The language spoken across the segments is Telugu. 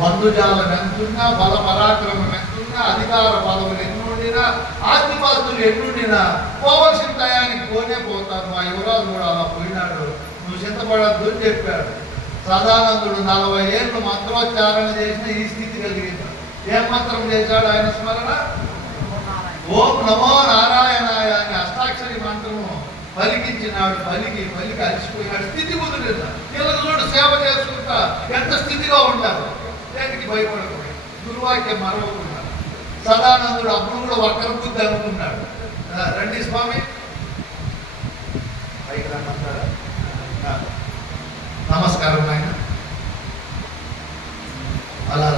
బంధుజాలం ఎంతున్నా బల పరాక్రమం ఎంతున్నా అధికార పదవులు ఎన్నుండినా ఆస్తిపాస్తులు ఎన్నుండినా పోవలసిన టయానికి పోనే పోతాను మా యువరాజు కూడా అలా పోయినాడు. నువ్వు చింతపడద్దు అని చెప్పాడు. సదానందుడు నలభై ఏళ్ళు మంత్రోచ్చారణ చేసిన ఈ స్థితి కలిగింది. ఏం మంత్రం చేశాడు ఆయన స్మరణ? ఓం నమో నారాయణాయ అని అష్టాక్షరి మంత్రము పలికించినాడు. పలికి పలికి అలసిపోయినాడు. స్థితి కుదిరింది. వీళ్ళకి చూడు సేవ చేసుకుంటా. ఎంత స్థితిగా ఉంటారు భయపడకూడదు. గురువాక్యం మరవకున్నాడు సదానందుడు అప్పుడు కూడా వక్ర బుద్ధి అనుకున్నాడు రండి స్వామి. పైకి రమ్మంటారా? నమస్కారం నాయన. అలా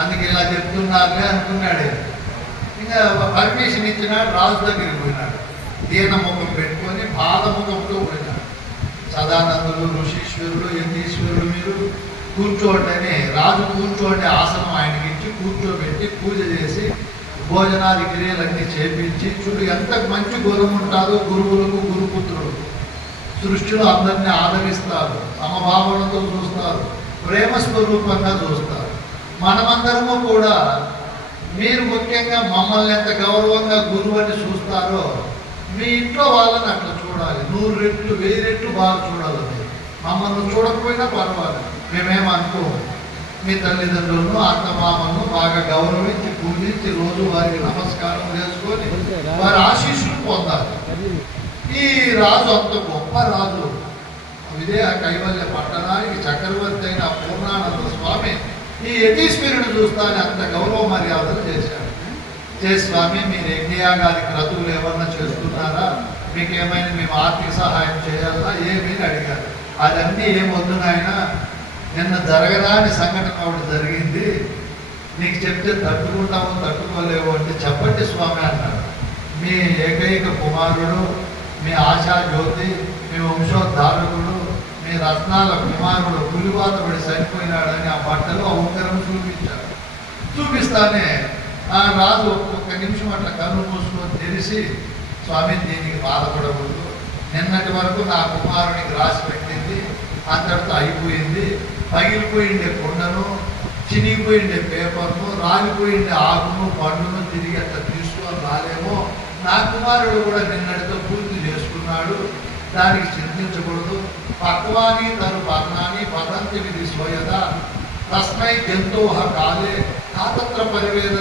అందుకే ఇలా చెప్తున్నారులే అనుకున్నాడే. ఇంకా పర్మిషన్ ఇచ్చినాడు రాజు దగ్గరికి పోయినాడు. దీన ముఖం పెట్టుకొని పాదముఖంతో పోయినాడు సదానందులు ఋషీశ్వరులు యతీశ్వరులు మీరు కూర్చోండి రాజు కూర్చోండి ఆసనం ఆయనకి ఇచ్చి కూర్చోబెట్టి పూజ చేసి భోజనాది క్రియలన్నీ చేపించి చూడు ఎంత మంచి గురువు ఉంటారో గురువులకు గురుపుత్రుడు సృష్టిలో అందరినీ ఆదరిస్తారు సమభావనతో చూస్తారు ప్రేమ స్వరూపంగా చూస్తారు. మనమందరము కూడా మీరు ముఖ్యంగా మమ్మల్ని ఎంత గౌరవంగా గురువు అని చూస్తారో మీ ఇంట్లో వాళ్ళని అట్లా చూడాలి. నూరు రెట్లు వెయ్యి రెట్లు బాగా చూడాలి మమ్మల్ని చూడకపోయినా పర్వాలేదు. మేమేం అనుకోము. మీ తల్లిదండ్రులను అత్తమామలను బాగా గౌరవించి పూజించి రోజు వారికి నమస్కారం చేసుకొని వారి ఆశీస్సులు పొందాలి. ఈ రాజు అంత గొప్ప రాజు. విజయ కైవల్య పట్టణానికి చక్రవర్తి అయిన పూర్ణానంద స్వామి. ఈ యతీశ్వరుడు చూస్తానే అంత గౌరవ మర్యాదలు చేశాడు. చే స్వామి మీరు యజ్ఞయాగాది క్రతువులు ఏమన్నా చేస్తున్నారా? మీకు ఏమైనా మేము ఆర్థిక సహాయం చేయాలా? ఏమీ అని అడిగారు. అదన్నీ ఏమొద్దు నాయన నిన్న జరగరాని సంఘటన ఒకటి జరిగింది. నీకు చెప్తే తట్టుకుంటాము తట్టుకోలేవు అంటే చెప్పండి స్వామి అన్నాడు మీ ఏకైక కుమారుడు మీ ఆశా జ్యోతి మీ వంశోద్ధారకుడు మీ రత్నాల కుమారుడు పులివాత పడి చనిపోయినాడని ఆ బట్టలు ఆ ఉంగరం చూపించాడు చూపిస్తానే ఆ రాజు ఒక్క నిమిషం అట్లా కన్ను మూసుకొని తెలిసి స్వామి దీనికి బాధపడకూడదు నిన్నటి వరకు నా కుమారునికి రాసి పెట్టింది అంతటితో అయిపోయింది. పగిలిపోయిండే కొండను చినిగిపోయిండే పేపర్ను రాలిపోయిండే ఆకును పండును తిరిగి అట్లా తీసుకొని రాలేమో. నా కుమారుడు కూడా నిన్నటితో పూర్తి చేసుకున్నాడు. దానికి చింతించకూడదు. పక్వాని తను పర్ణాన్ని పదంతి విధి సోయద తస్మై జంతోహ కాలే. తాతత్ర పరివేదన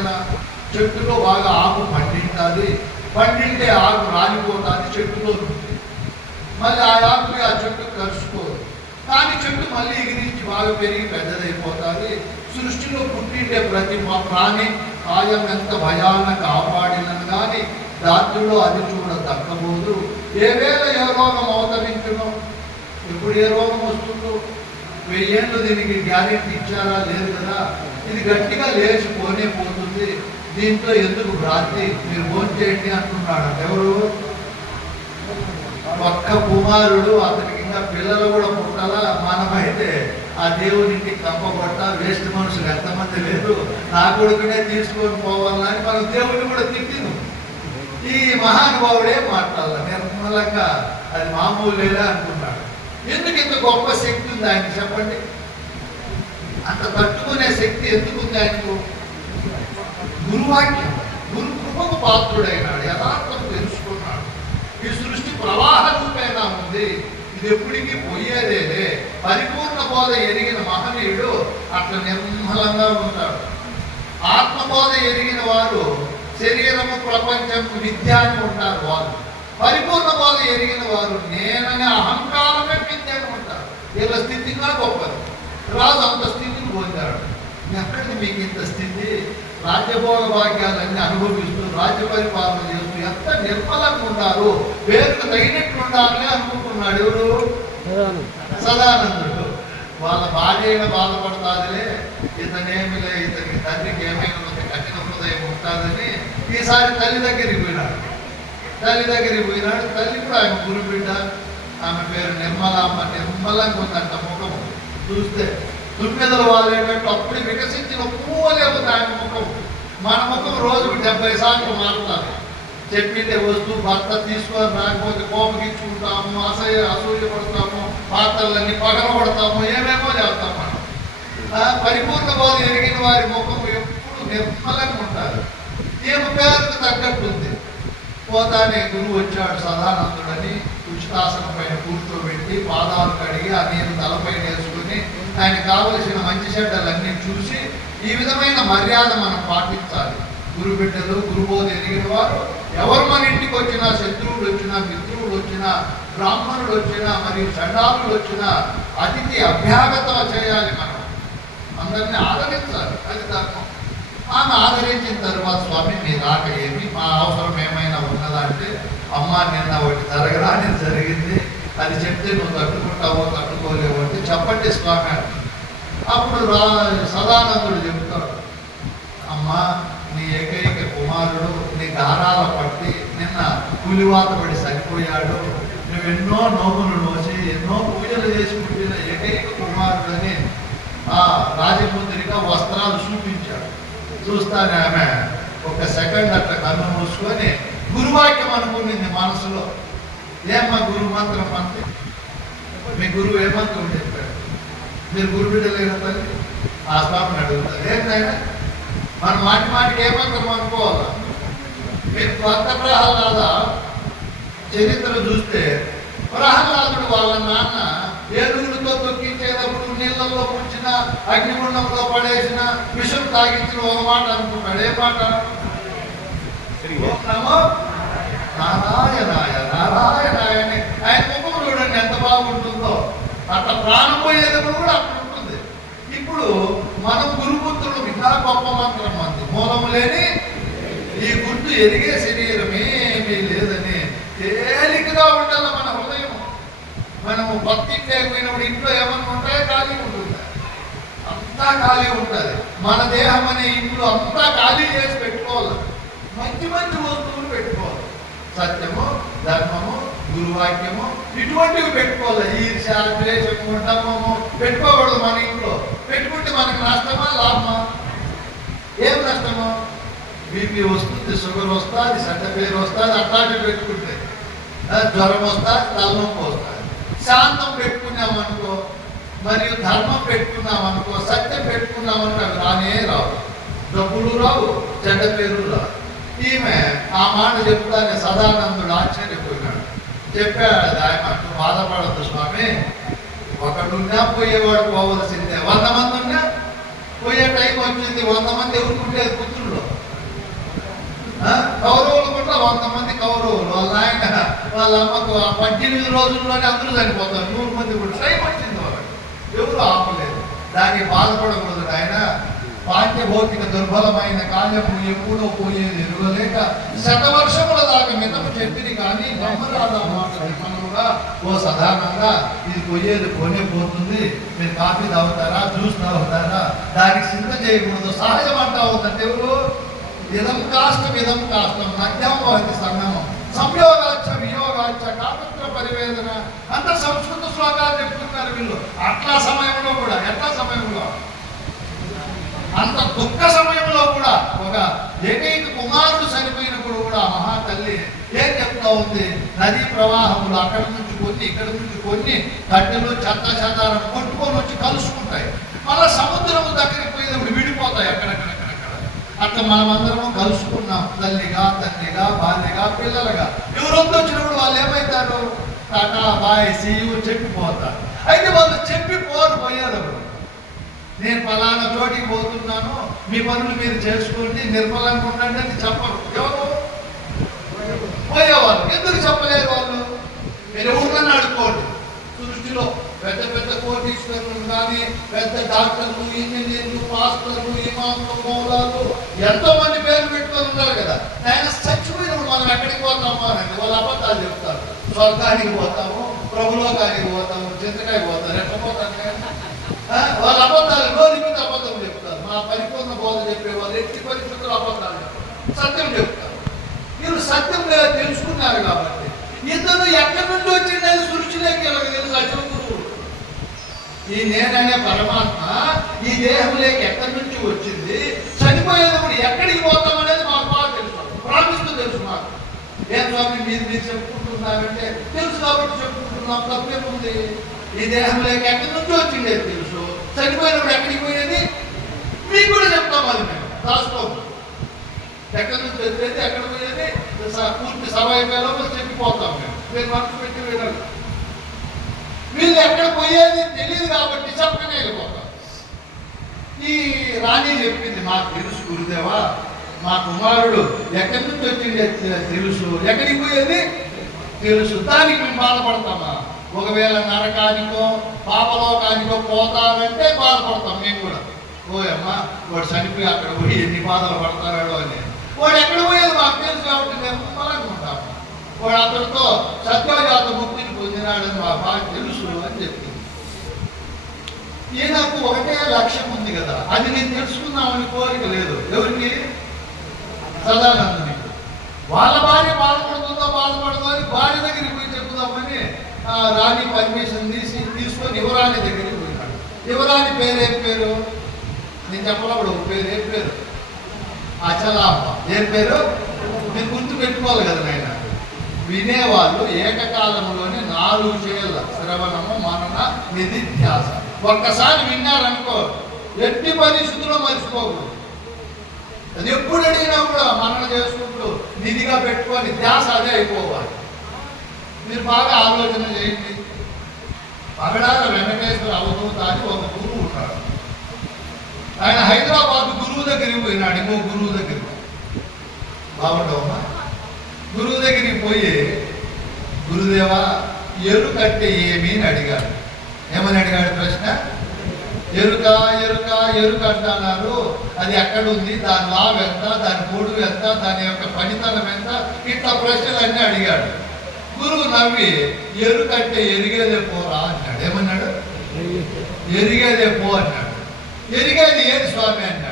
చెట్టులో బాగా ఆకు పండింటుంది పండింటే ఆకు రాలిపోతుంది చెట్టులో నుండి మళ్ళీ ఆ ఆకు ఆ చెట్టు కలుసుకోదు. కానీ చెట్టు మళ్ళీ ఎగిరించి బాగా పెరిగి పెద్దదైపోతుంది. సృష్టిలో పుట్టిండే ప్రతి మా ప్రాణి కాయం ఎంత భయాన కాపాడినను కానీ రాత్రిలో అది చూడ తక్కబోదు ఏ వేళ ఏ రోగం అవతరించును ఎప్పుడు ఏ రోగం వస్తుందో వెయ్యేళ్ళు దీనికి గ్యారెంటీ ఇచ్చారా? లేదు కదా. ఇది గట్టిగా లేచిపోనే పోతుంది. దీంతో ఎందుకు భ్రాంతి? మీరు భోజనం చేయండి అంటున్నాడు. ఎవరు? ఒక్క కుమారుడు అతనికి ఇంకా పిల్లలు కూడా పుట్టాలా? మనమైతే ఆ దేవునికి ఇంటికి కంపబట్ట వేస్ట్ మనుషులు ఎంతమంది లేరు? నా కొడుకునే తీసుకొని పోవాలని మనం దేవుడిని కూడా తిట్టిను ఈ మహానుభావుడే మాట్లాడాల. నిర్మలంగా అది మామూలు లేదా అనుకున్నాడు. ఎందుకు ఇంత గొప్ప శక్తి ఉంది ఆయన చెప్పండి? అంత తట్టుకునే శక్తి ఎందుకు ఉంది ఆయనకు? గురువాక్యం గురు కృపకు పాత్రుడైనాడు యథార్థం తెలుసుకున్నాడు. ఈ సృష్టి ప్రవాహ రూపేనా ఉంది. ఇది ఎప్పటికీ పోయేదేలే పరిపూర్ణ బోధ ఎరిగిన మహనీయుడు అట్లా నిర్మలంగా ఉంటాడు. ఆత్మబోధ ఎరిగిన వారు శరీరము ప్రపంచం విద్యాన్ని అని ఉంటారు వారు పరిపూర్ణ బోధ ఎరిగిన వారు నేననే అహంకారమే విద్యను అని ఉంటారు. వీళ్ళ స్థితి గొప్పది రాజు అంత స్థితిని పొందాడు ఎక్కడికి మీకు ఇంత స్థితి రాజ్యభోగ భాగ్యాలన్నీ అనుభవిస్తూ రాజ్య పరిపాలన చేస్తూ ఎంత నిర్మలంగా ఉన్నారు పేరుకు తగినట్టు ఉండాలని అనుకుంటున్నాడు ఎవరు? సదానందుడు. వాళ్ళ భార్య అయినా బాధపడతాదిలే ఇతనేమిలే ఇతనికి తండ్రికి ఏమైనా కఠిన హృదయం ఉంటుందని ఈసారి తల్లి దగ్గరికి పోయినాడు. తల్లి దగ్గరికి పోయినాడు. తల్లి కూడా ఆమె గురు బిడ్డ ఆమె పేరు నిర్మలమ్మ నిర్మలంగా ఉందంట ముఖం. చూస్తే తుమ్మెదలు వాళ్ళేటట్టు అప్పుడు వికసించిన పువ్వులే ఉంది ఆమె ముఖం. మన ముఖం రోజుకు డెబ్బై సార్లు మారుతారు చెప్పిందే వస్తూ భర్త తీసుకొని రాకపోతే కోపగించుకుంటాము అసహ్య అసూయ పడతాము పాత్రలన్నీ పగలగొడతాము ఏమేమో చేస్తాం మనం. పరిపూర్ణ బోధ ఎరిగిన వారి ముఖం ఎప్పుడు నిర్మలంగా ఉంటారు ఈమె పేరుకు తగ్గట్టుంది పోతానే గురువు వచ్చాడు సదానందుడని ఉచితాసనం పైన కూర్చోబెట్టి పాదాలు కడిగి ఆ నీరు తలపైన వేసుకుని ఆయన కావలసిన మంచి చెడ్డలన్నీ చూసి ఈ విధమైన మర్యాద మనం పాటించాలి. గురు బిడ్డలు గురుబోధ ఎదిగిన వారు ఎవరు మన ఇంటికి వచ్చినా శత్రువులు వచ్చినా మిత్రువులు వచ్చినా బ్రాహ్మణులు వచ్చినా మరియు చండాలు వచ్చినా అతిథి అభ్యాగత చేయాలి మనం. అందరినీ ఆదరించాలి. అది ధర్మం. ఆమె ఆదరించిన తర్వాత స్వామి మీ రాక ఏమి? మా అవసరం ఏమైనా ఉన్నదా అంటే అమ్మ నిన్న ఒకటి జరగరాని జరిగింది. అది చెప్తే నువ్వు తట్టుకుంటావో తట్టుకోలేవు అంటే చెప్పండి స్వామి అంటే. అప్పుడు రా సదానందుడు చెబుతాడు అమ్మా నీ ఏకైక కుమారుడు నీ దారాల పట్టి నిన్న కూలివాత పడి చనిపోయాడు. నువ్వు ఎన్నో నోములు నోచి ఎన్నో పూజలు చేసి పుట్టిన ఏకైక కుమారుడని ఆ రాజముద్రిక వస్త్రాలు చూపించాడు. చూస్తానే ఆమె ఒక సెకండ్ అట్లా కన్ను మూసుకొని గురువాక్యం అనుకునింది మనసులో. ఏమ్మా గురు మంత్రం అంతే మీ గురువు ఏ మంత్రం మీరు గురు బిడ్డలేన తల్లి ఆ స్వామిని అడుగుతారు. ఏంటైనా మన మాటి మాటికి ఏ మంత్రం అనుకోవాలా? మీరు కొత్త ప్రహ్లాద చరిత్ర చూస్తే ప్రహ్లాదుడు వాళ్ళ నాన్న ఏనుగులతో తొక్కించేటప్పుడు నీళ్ళల్లో పుంచిన అగ్నిగుండంలో పడేసిన విషం తాగించిన ఒక మాట అనుకున్నాడు ఏ మాట? నమో నారాయణాయ నారాయణాయ అని ఆయన ముఖం చూడండి ఎంత బాగుంటుందో. అట్లా ప్రాణం పోయేటప్పుడు కూడా అక్కడ ఉంటుంది ఇప్పుడు మనం గురుపుత్రులు విన్నా గొప్ప మంత్రం మంది మూలము లేని ఈ గుడ్డు ఎరిగే శరీరం ఏమీ లేదని తేలికగా ఉండాలి మన హృదయం మనము భక్తి లేకపోయినప్పుడు ఇంట్లో ఏమన్నా ఉంటాయో ఖాళీ ఉంటుంది. అంతా ఖాళీ ఉంటుంది. మన దేహం అనే ఇంట్లో అంతా ఖాళీ చేసి పెట్టుకోవాలి. మంచి మంచి వస్తువులు పెట్టుకోవాలి. సత్యము ధర్మము దుర్వాక్యము ఇటువంటివి పెట్టుకోవాలి. ఈర్ష ద్వేషము ధర్మము పెట్టుకోకూడదు మన ఇంట్లో. పెట్టుకుంటే మనకు నష్టమా లాభమా? ఏం నష్టము? బీపీ వస్తుంది షుగర్ వస్తుంది చెడ్డ పేరు వస్తుంది అట్లాంటివి పెట్టుకుంటే. జ్వరం వస్తుంది తలనొప్పి వస్తుంది. శాంతం పెట్టుకున్నామనుకో మరియు ధర్మం పెట్టుకున్నామనుకో సత్యం పెట్టుకున్నామనుకో అవి రానే రావు. డబ్బులు రావు చెడ్డ పేరు రావు. ఈమె ఆ మాట చెప్తానే సదానందుడు ఆశ్చర్యపోయినాడు. చెప్పాడు. ఆయన "నువ్వు బాధపడద్దు స్వామి. ఒకడున్నా పోయేవాడు పోవలసిందే. వంద మంది ఉన్నా పోయే టైం వచ్చింది. వంద మంది ఎవరుకుంటే పుత్రులు ఆ? కౌరవులు కూడా వంద మంది కౌరవులు. వాళ్ళ ఆయన వాళ్ళ అమ్మకు ఆ పద్దెనిమిది రోజుల్లోనే అందరూ చనిపోతారు. నూరు మంది కూడా. టైం వచ్చింది వాళ్ళకి. ఎవరు ఆపలేదు. దానికి బాధపడకూడదు ఆయన పాఠ్యభౌతిక దుర్బలమైన కాలము ఎప్పుడో పోయేది ఎరుగలేక శతవర్షముల దాకా మిన్నము చెప్పింది కానీ నమ్మరాదా కూడా ఓ సాధారణంగా ఇది పోయేది పోనే పోతుంది. మీరు కాఫీ తాగుతారా జ్యూస్ తాగుతారా? దానికి సిద్ధం చేయకూడదు. సహజం అంటా అవుతుంది ఎవరు ఇదం కాష్టం ఇదం కాష్టం. మధ్యం వారికి సంగమం సంయోగాచ వియోగాచ కాపత్ర పరివేదన. అంత సంస్కృత శ్లోకాలు చెప్తున్నారు వీళ్ళు. అట్లా సమయంలో కూడా ఎట్లా సమయంలో? అంత దుఃఖ సమయంలో కూడా ఒక ఏకైక కుమారుడు చనిపోయినప్పుడు కూడా ఆ మహా తల్లి ఏం చెప్తా ఉంది. నదీ ప్రవాహములు అక్కడి నుంచి కొన్ని ఇక్కడ నుంచి కొన్ని గడ్డలు చెత్త చెదారం కొట్టుకొని వచ్చి కలుసుకుంటాయి. మళ్ళీ సముద్రము దగ్గరికి పోయినప్పుడు విడిపోతాయి అక్కడక్కడక్కడక్కడ. అట్లా మనమందరము కలుసుకున్నాం. తల్లిగా తండ్రిగా భార్యగా పిల్లలుగా. ఎవరొద్దు వచ్చినప్పుడు వాళ్ళు ఏమవుతారు టాటా బాయ్ సీయు చెప్పిపోతారు. అయితే వాళ్ళు చెప్పి పోరు పోయేటప్పుడు. నేను ఫలానా చోటికి పోతున్నాను. మీ పనులు మీరు చేసుకోండి. నిర్మలంగా ఉండండి అని చెప్పరు. ఎవరు పోయేవాళ్ళు. ఎందుకు చెప్పలేరు వాళ్ళు? మీరు ఎవరినన్నా అడుకోండి సృష్టిలో పెద్ద పెద్ద కోటీశ్వరులు కానీ పెద్ద డాక్టర్లు ఇంజనీర్లు మాస్టర్లు ఇమాములు మౌలాలు ఎంతో మంది పేర్లు పెట్టుకొని ఉన్నారు కదా. ఆయన చచ్చిపోయినప్పుడు మనం ఎక్కడికి పోతాము అని వాళ్ళు అబద్ధాలు చెప్తారు. స్వర్గానికి పోతాము ప్రభులోకానికి పోతాము చింతకాయ పోతారు. ఎట్లా పోతారు వాళ్ళ అబద్ధాలు గోరికి అబద్ధం చెప్తారు. మా పరిపూర్ణ బోధ చెప్పేవాళ్ళు ఎట్టి పరిస్థితులు అబద్ధాలు చెప్తారు సత్యం చెప్తారు. మీరు సత్యం తెలుసుకున్నారు కాబట్టి. ఇతను ఎక్కడి నుండి వచ్చిందని సృష్టిలోకి వీళ్ళకి తెలుసు? అచల గురువు ఈ నేననే పరమాత్మ ఈ దేహం లేక ఎక్కడి నుంచి వచ్చింది? చనిపోయేటప్పుడు ఎక్కడికి పోతాం అనేది మాకు బాగా తెలుసు. ప్రామిస్తూ తెలుసు మాకు. ఏం స్వామి మీరు మీరు చెప్పుకుంటున్నారంటే తెలుసు కాబట్టి చెప్పుకుంటున్నాం. తప్పేముంది ఈ దేహంలోకి ఎక్కడి నుంచి వచ్చిందే తెలుసు. చనిపోయినప్పుడు ఎక్కడికి పోయేది మీకు కూడా చెప్తాం అది మేము. రాసుకోండి. ఎక్కడ నుంచి వచ్చేది ఎక్కడ పోయేది? పూర్తి సభ చెప్పిపోతాం మేము. మీరు మనసు పెట్టి వెళ్ళాలి వీళ్ళు ఎక్కడ పోయేది తెలియదు కాబట్టి చెప్పకనే వెళ్ళిపోతాం. ఈ రాణి చెప్పింది మాకు తెలుసు గురుదేవా మా కుమారుడు ఎక్కడి నుంచి వచ్చింది తెలుసు? ఎక్కడికి పోయేది? తెలుసు. దానికి మేము బాధపడతామా? ఒకవేళ నరకానికో పాపలోకానికో పోతారంటే బాధపడతాం మేము కూడా. ఓయమ్మా వాడు చనిపోయి అక్కడ పోయి ఎన్ని బాధలు పడతాడో అని. వాడు ఎక్కడ పోయేది? మాకు తెలుసు కాబట్టి మేము ఉంటాము వాడు అతడితో సత్యజాత ముక్తిని పొందినాడని మా బాగా తెలుసు అని చెప్పింది. ఈయనకు ఒకటే లక్ష్యం ఉంది కదా. అది నేను తెలుసుకుందామని కోరిక లేదు. ఎవరికి? సదానందునికి. వాళ్ళ భార్య బాధపడుతుందో బాధపడుతుందో అని భార్య దగ్గరికి పోయి చెప్పుదామని రాణి పర్మిషన్ తీసి తీసుకొని యువరాణి దగ్గరికి పోయినాడు. యువరాణి పేరు ఏం పేరు? నేను చెప్పనప్పుడు పేరు ఏం పేరు? అచలాంబ ఏం పేరు? మీరు గుర్తు పెట్టుకోవాలి కదా నాయన. వినేవాళ్ళు ఏకకాలంలోనే నాలుగు చేయాల శ్రవణము మనన నిధిధ్యాస. ఒక్కసారి విన్నారనుకో ఎట్టి పరిస్థితుల్లో మర్చిపోకూడదు అది ఎప్పుడు అడిగినా కూడా మనన చేసుకుంటూ నిధిగా పెట్టుకొని ధ్యాస అదే అయిపోవాలి. మీరు బాగా ఆలోచన చేయండి. పగడాల వెంకటేశ్వర అవధూత అని ఒక గురువు ఉన్నాడు ఆయన హైదరాబాద్ గురువు దగ్గరికి పోయినాడు ఇంకో గురువు దగ్గరికి బాగుండవమ్మా? గురువు దగ్గరికి పోయి గురుదేవా ఎరుకంటే ఏమి అని అడిగాడు. ఏమని అడిగాడు ప్రశ్న? ఎరుక ఎరుక ఎరుక అంటున్నారు. అది ఎక్కడ ఉంది? దాని లాభ ఎంత? దాని పొడుగు ఎంత? దాని యొక్క పనితనం ఎంత? ఇట్లా ప్రశ్నలన్నీ అడిగాడు. గురువు నవ్వి ఎరుకంటే ఎరిగేదే పోరా అన్నాడు. ఏమన్నాడు? ఎరిగేదే పో అన్నాడు. ఎరిగేది ఏది స్వామి అన్నాడు?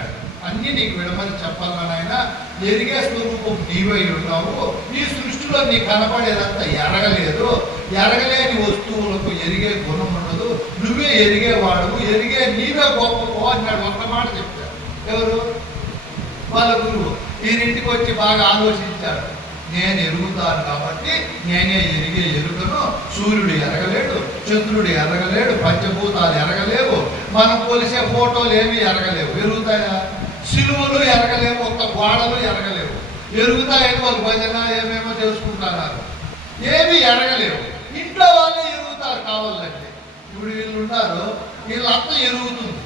అన్ని నీకు విడమని చెప్పాలా నాయన. ఎరిగే స్వరూపం నీవై ఉన్నావు ఈ సృష్టిలో నీకు కనపడేదంతా ఎరగలేదు. ఎరగలేని వస్తువులకు ఎరిగే గుణం ఉండదు. నువ్వే ఎరిగేవాడు ఎరిగే నీవే గొప్ప అన్నాడు. ఒక్క మాట చెప్తాడు. ఎవరు? వాళ్ళ గురువు. వీరింటికి వచ్చి బాగా ఆలోచించాడు. నేను ఎరుగుతాను కాబట్టి నేనే ఎరిగే ఎరుగను. సూర్యుడు ఎరగలేడు. చంద్రుడు ఎరగలేడు. పంచభూతాలు ఎరగలేవు. మనం కొలిసే ఫోటోలు ఏమీ ఎరగలేవు. ఎరుగుతాయా? సిలువలు ఎరగలేవు ఒక్క గోడలు ఎరగలేవు. ఎరుగుతాయని వాళ్ళు భజన ఏమేమో తెలుసుకుంటున్నారు ఏమి ఎరగలేవు. ఇంట్లో వాళ్ళే ఎరుగుతారు కావాలంటే. ఇప్పుడు వీళ్ళు ఉన్నారు వీళ్ళంతా ఎరుగుతుంది.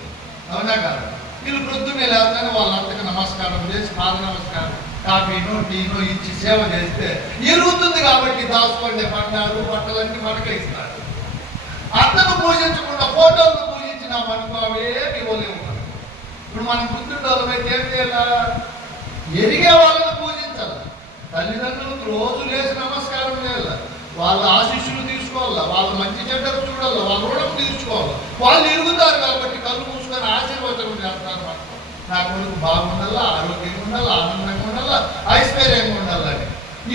అవునా కాదు? వీళ్ళు ప్రొద్దునే లేకపోతే వాళ్ళంతకు నమస్కారం చేసి పాద నమస్కారం. కాఫీను టీను ఇచ్చి సేవ చేస్తే ఎరుగుతుంది కాబట్టి దాచుకోండి పండాలు బట్టలన్నీ మనకే ఇస్తారు. అతను పూజించకుండా ఫోటోలు పూజించినామనుకో అవేమి ఇవ్వలేవు. ఇప్పుడు మనం బుద్ధుడోళ్ళమైతే ఏం చేయాలా? వాళ్ళని పూజించాలి. తల్లిదండ్రులకు రోజు లేచి నమస్కారం చేయాలి. వాళ్ళ ఆశీస్సులు తీసుకోవాలా? వాళ్ళ మంచి చెడ్డలు చూడాలి? వాళ్ళ రుణం తీర్చుకోవాలి? వాళ్ళు ఎరుగుతారు కాబట్టి కళ్ళు మూసుకొని ఆశీర్వచనం చేస్తారు మనకు. నా కొడుకు బాగుండాలా? ఆరోగ్యంగా ఉండాలా? ఆనందంగా ఉండాలా? ఐశ్వర్యంగా ఉండాలని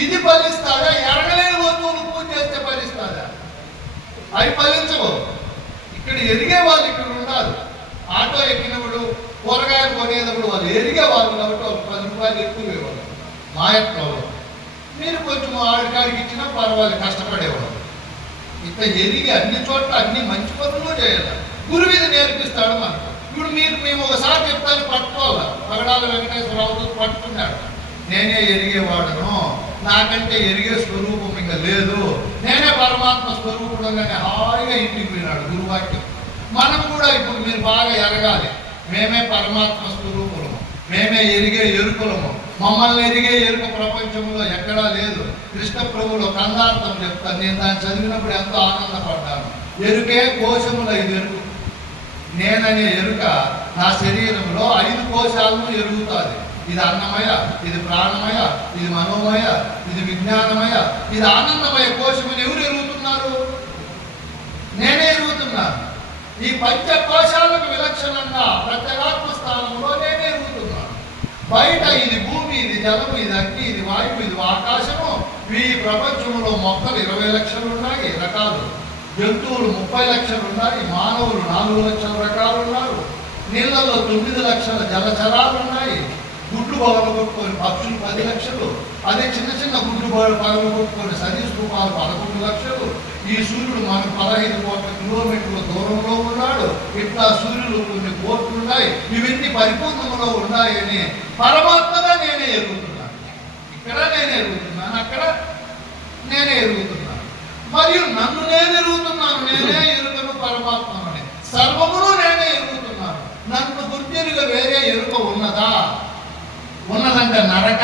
ఇది ఫలిస్తారా? ఎరగలేని వస్తువులు పూజ చేస్తే ఫలిస్తారా? అవి ఫలించవు. ఇక్కడ ఎదిగే వాళ్ళు ఇక్కడ ఉన్నారు. ఆటో ఎక్కినప్పుడు కూరగాయలు కొనేటప్పుడు వాళ్ళు ఎరిగే వాళ్ళు కాబట్టి వాళ్ళు పది రూపాయలు ఎక్కువ ఇవ్వాలి మా యొక్క మీరు కొంచెం ఆడికాడికి ఇచ్చినా పర్వాలేదు కష్టపడేవాళ్ళు. ఇట్లా ఎరిగి అన్ని చోట్ల అన్ని మంచి పనులు చేయాలి. గురువు మీద నేర్పిస్తాడు మనకు. ఇప్పుడు మీరు మేము ఒకసారి చెప్తాను పట్టుకోవాలి? పగడాల వెంకటేశ్వరరావు పట్టుకున్నాడు. నేనే ఎరిగేవాడను నాకంటే ఎరిగే స్వరూపం ఇంకా లేదు. నేనే పరమాత్మ స్వరూపుడుగానే హాయిగా ఇంటికి పోయినాడు గురువాక్యం. మనం కూడా ఇప్పుడు మీరు బాగా ఎరగాలి మేమే పరమాత్మ స్వరూపులము. మేమే ఎరిగే ఎరుకులము. మమ్మల్ని ఎరిగే ఎరుక ప్రపంచంలో ఎక్కడా లేదు. కృష్ణ ప్రభులో కందార్థం చెప్తాను నేను దాన్ని చదివినప్పుడు ఎంతో ఆనందపడ్డాను. ఎరుకే కోశముల ఇది ఎరుకు. నేననే ఎరుక నా శరీరంలో ఐదు కోశాలను ఎరుగుతుంది. ఇది అన్నమయ ఇది ప్రాణమయ ఇది మనోమయ ఇది విజ్ఞానమయ ఇది ఆనందమయ కోశములు ఎవరు ఎరుగుతున్నారు? నేనే ఎరుగుతున్నాను. ఈ పంచకోశాలకు విలక్షణంగా ప్రత్యేగాత్మ స్థానంలో నేనే ఉంటున్నాను బయట ఇది భూమి ఇది జలము ఇది అగ్ని ఇది వాయువు ఇది ఆకాశము. ఈ ప్రపంచంలో మొక్కలు ఇరవై లక్షలు ఉన్నాయి రకాలు? జంతువులు ముప్పై లక్షలు ఉన్నాయి మానవులు నాలుగు లక్షల రకాలు ఉన్నారు నీళ్ళలో తొమ్మిది లక్షల జలచరాలు ఉన్నాయి గుడ్లు పగలు కొట్టుకొని పక్షులు పది లక్షలు. అదే చిన్న చిన్న గుడ్లు పగలు కొట్టుకొని సరీసృపాలు పదకొండు లక్షలు. ఈ సూర్యుడు మన పదహైదు కోట్ల కిలోమీటర్ల దూరంలో ఉన్నాడు. ఇట్లా సూర్యులు కొన్ని కోట్లు ఉన్నాయి. ఇవన్నీ పరిపూర్ణంలో ఉన్నాయని పరమాత్మగా నేనే ఎరుగుతున్నాను. ఇక్కడ నేనే ఎరుగుతున్నాను. అక్కడ నేనే ఎరుగుతున్నాను. మరియు నన్ను నేను ఎరుగుతున్నాను. నేనే ఎరుగను పరమాత్మని సర్వమును నేనే ఎరుగుతున్నాను. నన్ను గుర్తిరుగా వేరే ఎరుక ఉన్నదా? ఉన్నదంటే నరక